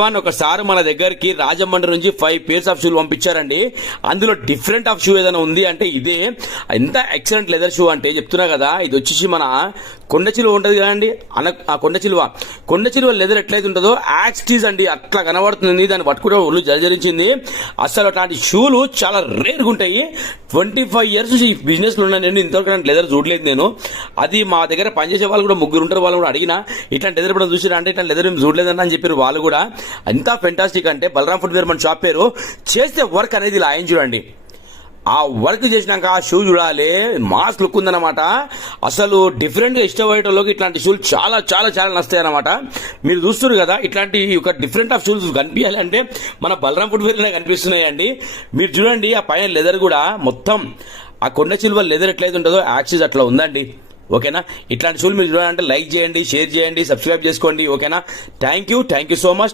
ఒకసారి మన దగ్గరికి రాజమండ్రి నుంచి 5 పేర్స్ ఆఫ్ షూలు పంపించారండి. అందులో డిఫరెంట్ ఆఫ్ షూ ఏదైనా ఉంది అంటే ఇదే. ఎంత ఎక్సలెంట్ లెదర్ షూ అంటే చెప్తున్నా కదా. ఇది వచ్చేసి మన కొండ చిలువ ఉంటది కదండి, కొండ చిలువ లెదర్ ఎట్లయితే ఉంటుందో యాక్స్టీజ్ అండి, అట్లా కనబడుతుంది. దాన్ని పట్టుకుంటే ఒళ్ళు జలజరించింది. అసలు అట్లాంటి షూలు చాలా రేర్గా ఉంటాయి. 25 ఇయర్స్ ఈ బిజినెస్ లో ఉన్నాను నేను, ఇంతవరకు లెదర్ చూడలేదు నేను. అది మా దగ్గర పనిచేసే వాళ్ళు కూడా 3 ఉంటారు. వాళ్ళు కూడా అడిగినా ఇట్లాంటి లెదర్ ఇప్పుడు చూసినా అంటే ఇట్లా లెదర్ ఏం చూడలేదని అని చెప్పారు వాళ్ళు కూడా. ఎంత ఫెంటాస్టిక్ అంటే బలరాం ఫుట్వేర్ మన షాప్ పేరు. చేస్తే వర్క్ అనేది ఇలా ఆయన చూడండి. ఆ వర్క్ చేసినాక ఆ షూ చూడాలి, మాస్ లుక్ ఉందన్నమాట. అసలు డిఫరెంట్ గా ఇష్టపడేటోళ్ళకి ఇట్లాంటి షూలు చాలా చాలా చాలా నస్తాయి అన్నమాట. మీరు చూస్తున్నారు కదా, ఇట్లాంటి ఒక డిఫరెంట్ ఆఫ్ షూస్ కనిపించాలి అంటే మన బలరాం ఫుట్వేర్ కనిపిస్తున్నాయి అండి. మీరు చూడండి, ఆ పైన లెదర్ కూడా మొత్తం ఆ కొండ చిలువ లెదర్ ఎట్లయితే ఉంటుందో యాక్సిస్ అట్లా ఉందండి. ఓకేనా, ఇట్లాంటి షూలు మీరు చూడాలంటే లైక్ చేయండి, షేర్ చేయండి, సబ్స్క్రైబ్ చేసుకోండి. ఓకేనా, థ్యాంక్ యూ సో మచ్.